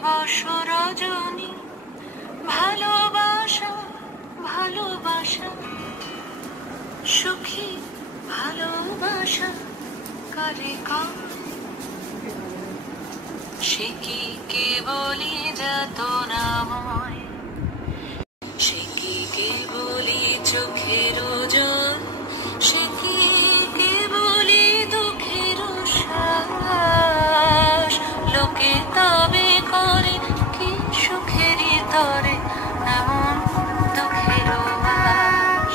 দিবস রজনী ভালোবাসা ভালোবাসা সুখী ভালোবাসা কারে কর সে কি কেবলই যাতনাময় সে কি কেবলই চোখের জল সে কি কেবলই দুঃখের শ্বাস লোকে তবে করে কি সুখেরই তরে এমন দুঃখের বাস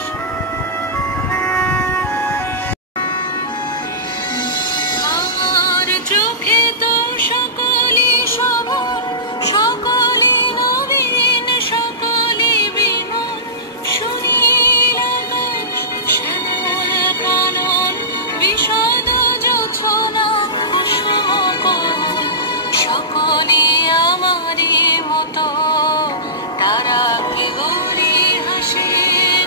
আমার চোখে তো সকলি সবল সকলি নবীন সকলি বিমল সুনীল আকাশ শ্যামল কানন বিশদ জোছনা কুসুম কোমল সকলি আমারই মতো তারা কেবলি হাসে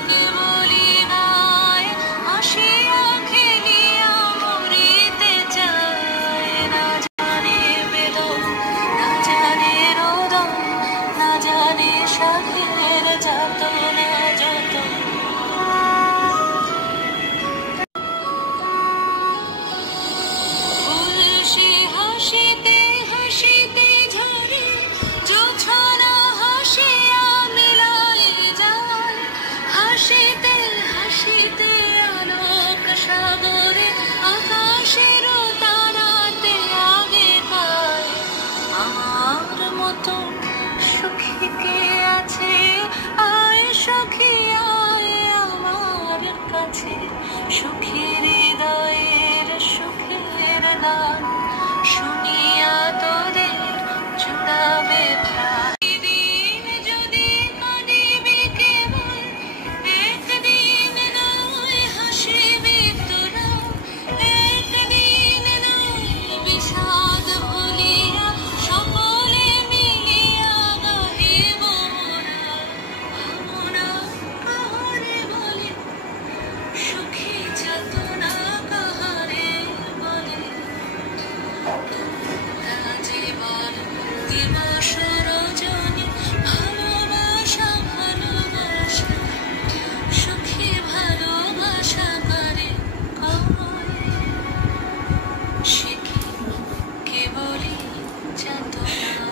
কেবলি গায় হাসিয়া খেলিয়া মরিতে চায় না জানে বেদন না জানে রোদন না জানে সাধের যাতনা যত ফুল সে হাসিতে হাসিতে ঝরে জোছনা হাসিয়া মিলায় যায় হাসিতে হাসিতে আলোক সাগরে আকাশের তারাতে আগে পায় আমার মতন সুখী কে আছে আয় সখী আয় আমার কাছে সুখীর হৃদয়ের সুখের গান শুনিয়া তোদের জুড়াবে প্রাণ দিন যদি কাঁদিবি কেবল একদিন নয় হাসিবি তোরা একদিন নয় বিষাদ ভুলিয়া সকলে মিলিয়া গাহিব মোরা কাহারে বলে সুখী যাতনা কাহারে বলে জীবন দিবস রজনী ভালোবাসা ভালোবাসা সুখী ভালোবাসা করে কয় সে কি কেবলই যাতনা